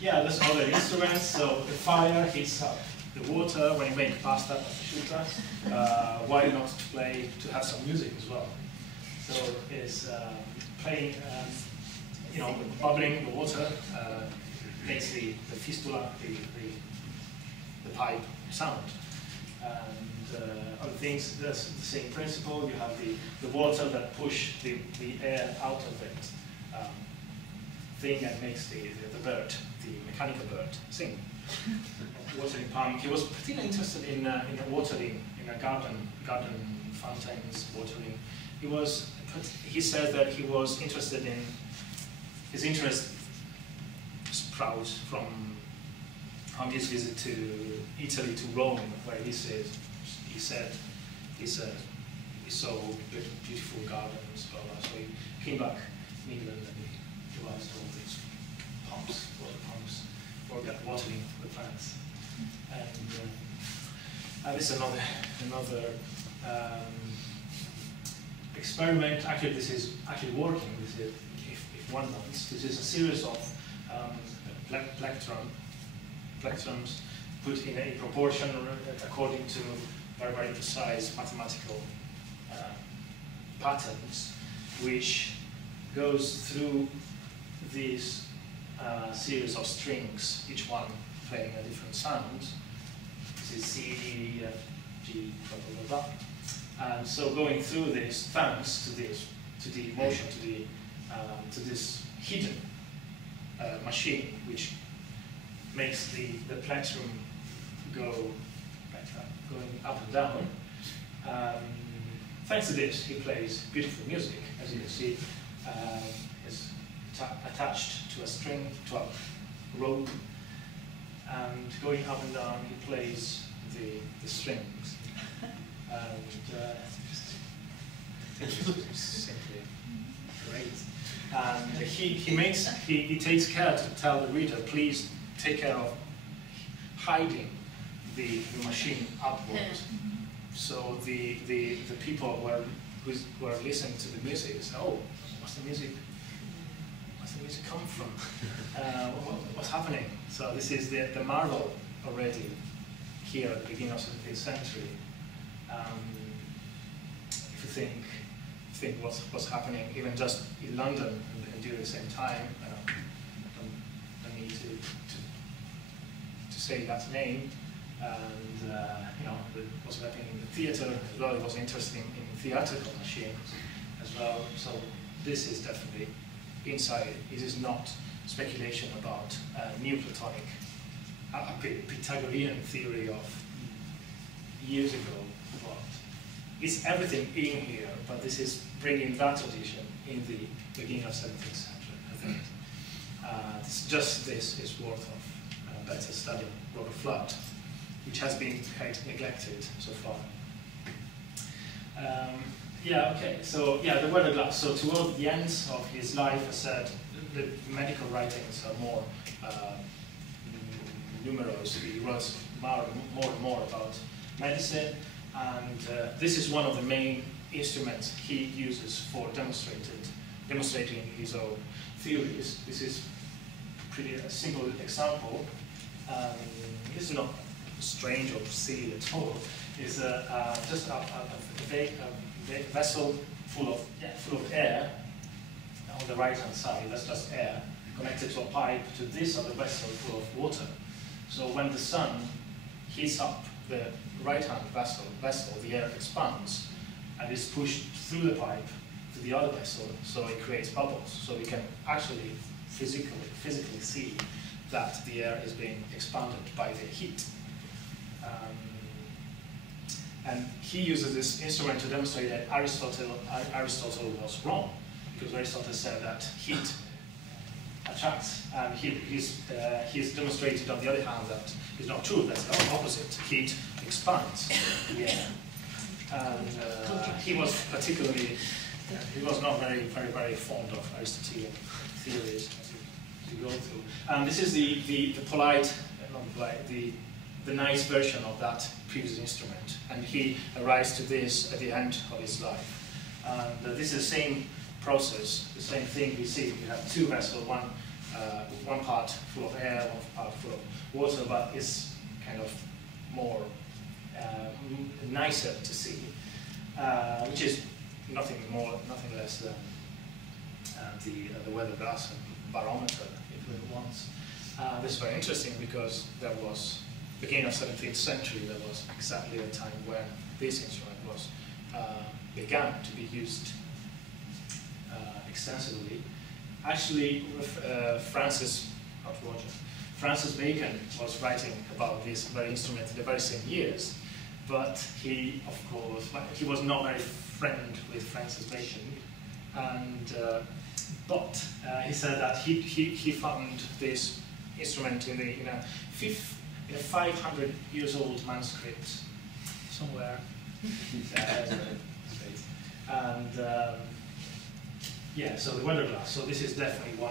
Yeah, there's other instruments. So the fire heats up the water when you make pasta, prosciutto. Why not to have some music as well? So it's playing, you know, bubbling the water makes the fistula, the pipe sound. And other things, that's the same principle. You have the water that push the air out of it thing and makes the bird, the mechanical bird, sing. Watering pump. He was particularly interested in watering, in garden fountains, watering. He said that he was interested in, his interest sprouts from his visit to Italy, to Rome, where he said he saw beautiful gardens, blah, blah. So he came back in England and he devised all these pumps, water pumps, for watering the plants. And this is another experiment. Actually, this is actually working. This is, if one wants, this is a series of plectrums put in a proportion according to very, very precise mathematical patterns, which goes through this series of strings, each one playing a different sound. This is C, D, F, G, blah, blah, blah, blah. And so going through this, thanks to this, to the motion, to this hidden machine, which makes the plectrum going up and down. Thanks to this, he plays beautiful music. As you can see, it's attached to a string, to a rope, and going up and down, he plays the strings. And it's simply great. And he takes care to tell the reader, please take care of hiding the machine upwards. So the people who are listening to the music say, oh, what's the music come from? What's happening? So this is the marvel already here at the beginning of the 17th century. If you think what's happening even just in London and during the same time, don't need to say that name. And you know, what's happening in the theatre as well. It was interesting in theatrical machines as well. So this is definitely inside. It is not speculation about Neoplatonic, a Pythagorean theory of years ago. But it's everything in here. But this is bringing that tradition in the beginning of 17th century. I think this is worth of better study. Robert Fludd, which has been neglected so far. Yeah, okay, so yeah, the weather glass. So toward the end of his life, I said, the medical writings are more numerous. He wrote more and more about medicine, and this is one of the main instruments he uses for demonstrating his own theories. This is pretty a simple example. This is not strange or silly at all. It's just a vessel full of air on the right-hand side. That's just air connected to a pipe to this other vessel full of water. So when the sun heats up the right-hand vessel, the air expands and is pushed through the pipe to the other vessel, so it creates bubbles. So we can actually physically see that the air is being expanded by the heat. And he uses this instrument to demonstrate that Aristotle was wrong, because Aristotle said that heat attracts, and he's demonstrated on the other hand that it's not true. That's the opposite. Heat expands the air. And he was particularly, he was not very fond of Aristotelian theories as you go through. And this is the polite, not polite, the nice version of that previous instrument, and he arrives to this at the end of his life. And this is the same process, the same thing we see. We have two vessels, one one part full of air, one part full of water, but it's kind of more nicer to see, which is nothing more, nothing less than the weather glass and barometer, if we want. This is very interesting because there was, beginning of 17th century, there was exactly the time when this instrument was began to be used extensively. Actually, Francis Bacon was writing about this very instrument in the very same years, but he, of course, he was not very friend with Francis Bacon, and but he said that he found this instrument in a 500 years old manuscript somewhere, and yeah, so the weather glass. So this is definitely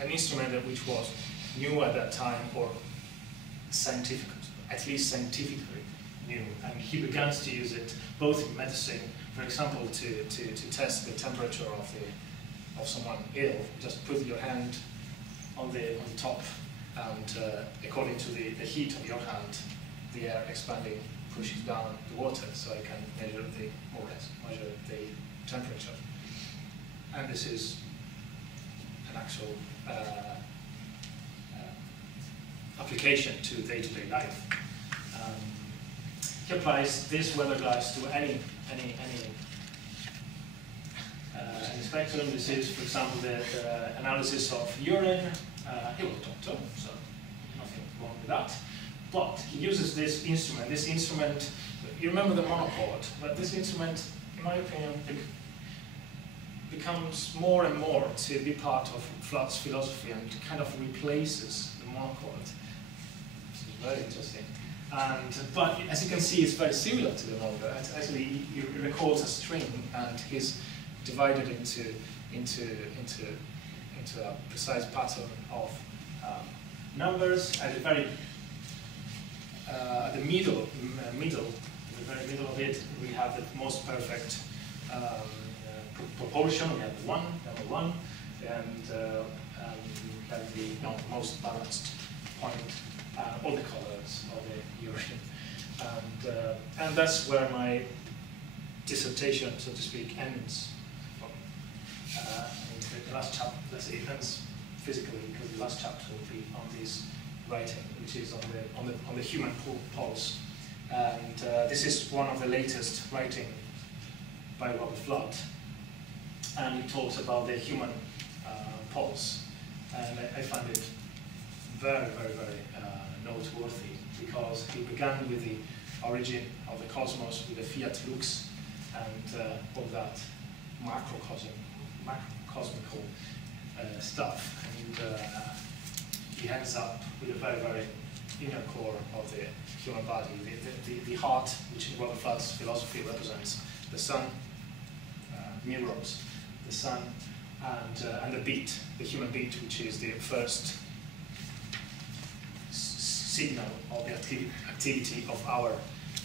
an instrument which was new at that time, or scientific, at least scientifically new, and he began to use it both in medicine, for example, to test the temperature of someone ill. Just put your hand on the top, and according to the heat of your hand, the air expanding pushes down the water, so I can measure the temperature. And this is an actual application to day-to-day life. He applies this weather glass to any spectrum. This is, for example, the analysis of urine. He was a doctor, so nothing wrong with that. But he uses this instrument. This instrument, you remember the monochord, but this instrument, in my opinion, becomes more and more to be part of Fludd's philosophy and kind of replaces the monochord. This is very interesting. But as you can see, it's very similar to the monochord. Actually, he records a string, and he's divided into a precise pattern of numbers. At the very the very middle of it, we have the most perfect proportion. We have the number one, and we have the most balanced point, all the colors of the urine, and that's where my dissertation, so to speak, ends. The last chapter, let's say, it ends physically, because the last chapter will be on this writing, which is on the human pulse, and this is one of the latest writing by Robert Fludd, and he talks about the human pulse, and I find it very, very, very noteworthy, because he began with the origin of the cosmos, with the fiat lux, and all that macrocosmical stuff, and he ends up with a very, very inner core of the human body, the heart, which in Robert Fludd's philosophy represents the sun, mirrors the sun, and the beat, the human beat, which is the first signal of the activity of our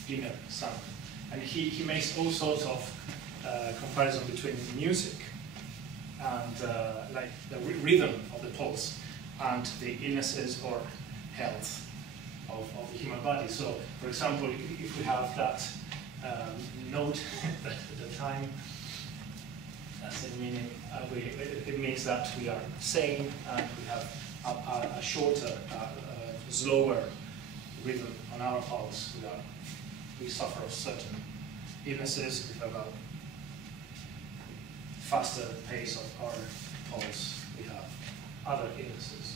inner sun. And he makes all sorts of comparison between music and like the rhythm of the pulse and the illnesses or health of the human body. So, for example, if we have that note at the time, that's the meaning. It means that we are sane, and we have a shorter, slower rhythm on our pulse. We suffer of certain illnesses. We have a faster pace of our pulse. We have other illnesses.